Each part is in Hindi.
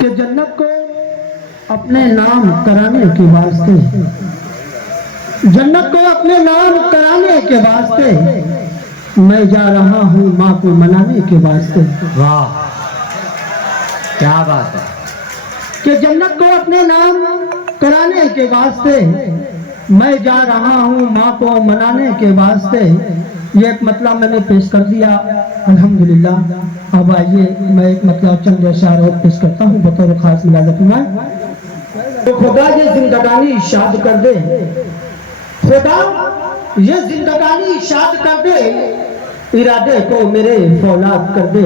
कि जन्नत को अपने नाम कराने के वास्ते, जन्नत को अपने नाम कराने के वास्ते मैं जा रहा हूँ माँ को मनाने के वास्ते। वाह क्या बात है। कि जन्नत को अपने नाम कराने के वास्ते मैं जा रहा हूँ माँ को मनाने के वास्ते। ये एक मतलब मैंने पेश कर दिया अल्हम्दुलिल्लाह। अब आइए मैं एक मतलब चंद अशार और पेश करता हूँ बतौर खास मिलाजत में। तो खुदा ये जिंदगानी शाद कर दे, खुदा ये जिंदगानी शाद कर दे, इरादे को मेरे फौलाद कर दे।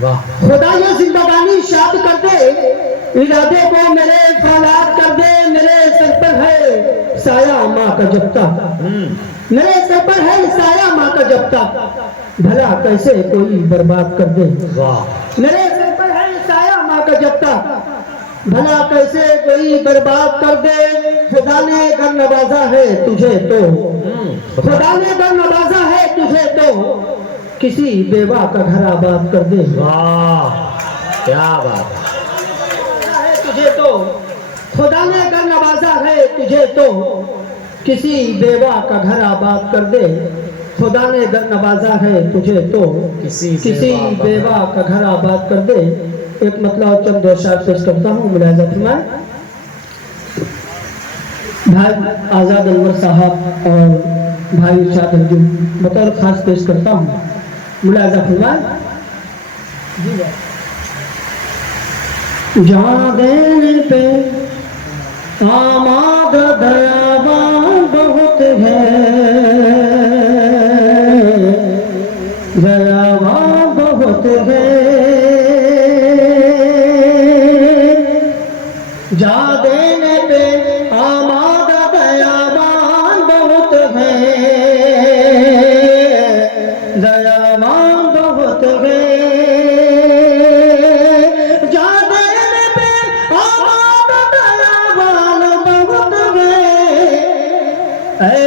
वाह खुदा ये जिंदगानी शाद कर दे, इरादे को मेरे फौलाद कर दे। मेरे सर पर है साया माँ का जब तक, मेरे सर पर है साया माँ का जब तक, भला कैसे कोई बर्बाद कर दे। वाह मेरे सर पर है साया माँ का जब तक, भला कैसे कोई बर्बाद कर दे। खुदा ने घर नवाजा है तुझे तो, खुदा ने घर नवाजा है तुझे तो, किसी बेवा का घर आबाद कर दे। वाह क्या बात है तुझे तो, खुदा ने घर नवाजा है तुझे तो, किसी बेवा का घर आबाद कर दे। खुदा ने घर नवाजा है तुझे तो, किसी बेवा का घर आबाद कर दे। एक मतलब चंद दो शायर पेश करता हूँ मुलाहिजा फरमाएं। भाई आजाद अनवर साहब और भाई इरशाद अर्जुन बतौर खास पेश करता हूँ मुलाहिजा फरमाएं। जहाँ देने पे आमाद दयावान बहुत है, दयावान बहुत है। जहाँ देने पे आमाद दयावान बहुत है, दयावान बहुत है।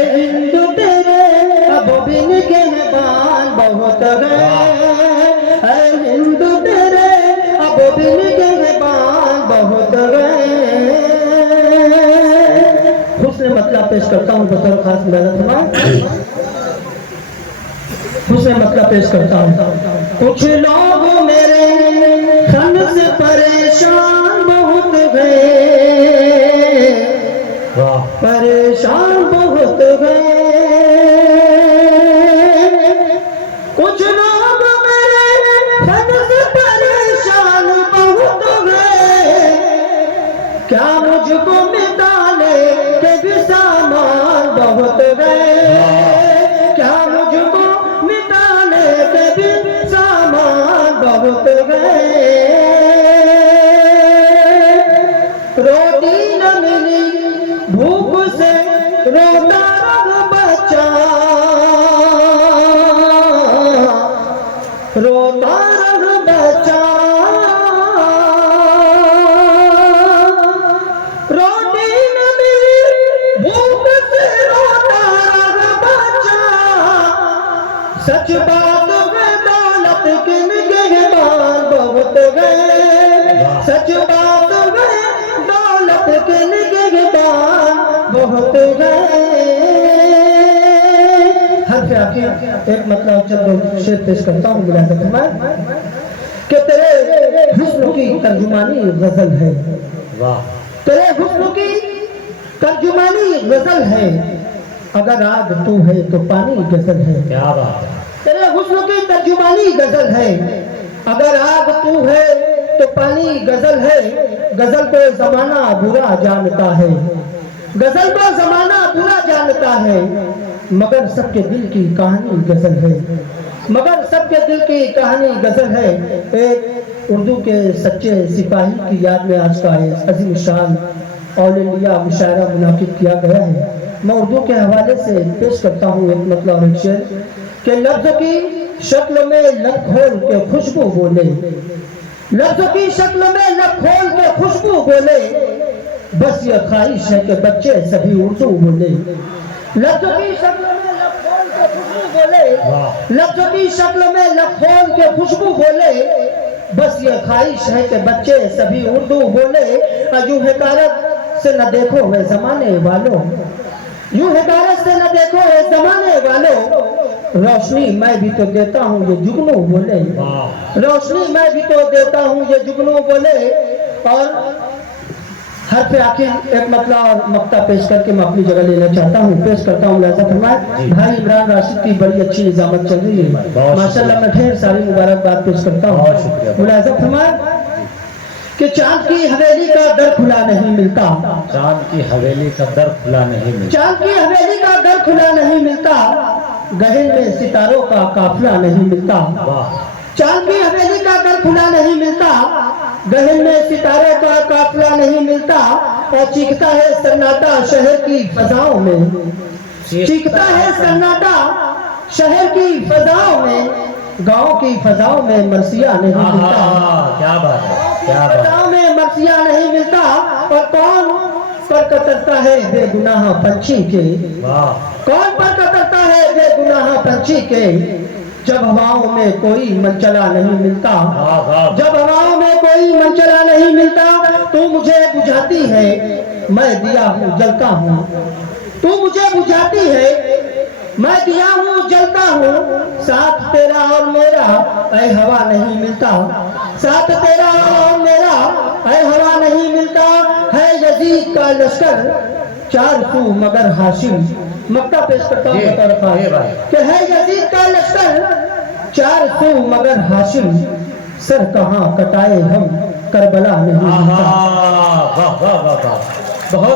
हिंदू तेरे अब बिन कहबान बहुत है, हिंदू तेरे अब बिन कहबान बहुत है। हुस्न मतलब पेश करता हूँ बतौर खास मेहनत, हुस्न मतलब पेश करता हूँ। कुछ लोग मेरे फन से परेशान बहुत गए, परेशान बहुत गए। कुछ लोग मेरे फन से परेशान बहुत गए, क्या मुझको मिटाने के भी सामान बहुत गए, क्या मुझको मिटाने के भी सामान बहुत गए। रोटी न मिली भूख से रोता रह बच्चा, रोता रह बच्चा। रोटी न मिली भूख से रोता रह बच्चा, सच बात है दौलत के निगहबान बहुत गए, सच बात है दौलत के निगहबान बहुत गए। हर आखिर एक मतलब चंद शेर पेश करता हूँ मुलाहिजा फरमाएं कि तेरे हुस्न की तर्जुमानी गजल है। वाह तेरे हुस्न की तर्जुमानी गजल है, अगर आग तू है तो पानी गजल है। क्या बात है। तेरे हुस्न की तर्जुमानी गजल है, अगर आग तू है तो पानी गजल है। गजल को जमाना बुरा जानता है, गजल को जमाना बुरा जानता है, मगर सबके दिल की कहानी गजल है, मगर सबके दिल की कहानी गजल है। एक उर्दू के सच्चे सिपाही की याद में आज का अजीम शान ऑल इंडिया मुशायरा मुनाकिद किया गया है। मैं उर्दू के हवाले से पेश करता हूँ एक मतलब एक शेर कि लफ्ज की शक्ल में लब खोल के खुशबू बोले, लफ्ज की शक्ल में लब खोल के खुशबू बोले, बस ये ख्वाहिश है कि बच्चे सभी उर्दू बोले। लफ्ज की शक्ल में लब खोल के खुशबू बोले, लफ्ज की शक्ल में लब खोल के खुशबू बोले, बस ये ख्वाहिश है कि बच्चे सभी उर्दू बोले, यूं हकारत से न देखो है जमाने वालों, यूं हकारत से न देखो है जमाने वालों, रोशनी मैं भी तो देता हूँ ये जुगनू बोले, वाह रोशनी मैं भी तो देता हूँ ये जुगनू बोले। और हर पे आखिर एक मतला और मक्ता पेश करके मैं अपनी जगह लेना चाहता हूँ, पेश करता हूँ। मुलाजा फरमाए। भाई इमरान राशिद की बड़ी अच्छी निजामत चल रही है माशाल्लाह, मैं ढेर सारी मुबारकबाद पेश करता हूँ। बहुत शुक्रिया। मुलाजा फरमाए कि चांद की हवेली का दर खुला नहीं मिलता, चांद की हवेली का दर खुला नहीं मिलता, चांद की हवेली का दर खुला नहीं मिलता, गहन में सितारों का काफिला नहीं मिलता, वाह चांद की हवेली का दर खुला नहीं मिलता, गहन में सितारों का काफिला नहीं मिलता, और चीखता है सन्नाटा शहर की फजाओं में, चीखता है सन्नाटा शहर की फजाओं में, गांव की फजाओं में मरसिया नहीं मिलता, क्या बात है, क्या बात फजाओं में मरसिया नहीं मिलता, और कौन पर कतरता है बेगुनाह पंछी के, वाह कौन पर कतरता है बेगुनाह पंछी के, जब हवाओं में कोई मनचला नहीं मिलता, वाह वाह जब हवाओं में कोई मनचला नहीं मिलता, तू मुझे बुझाती है मैं दिया हूँ जलता हूँ, तू मुझे बुझाती है मैं दिया हूँ जलता हूँ, साथ तेरा और मेरा ऐ हवा नहीं मिलता, साथ तेरा और मेरा ऐ हवा नहीं मिलता, है यजीद का लश्कर चार सू मगर हाशिम, मक्ता पेश करता हूँ बतौर खास कि है यजीद का लश्कर चार सू मगर हाशिम, सर कहाँ कटाए हम करबला नहीं मिलता। वाह वाह वाह वाह, बहुत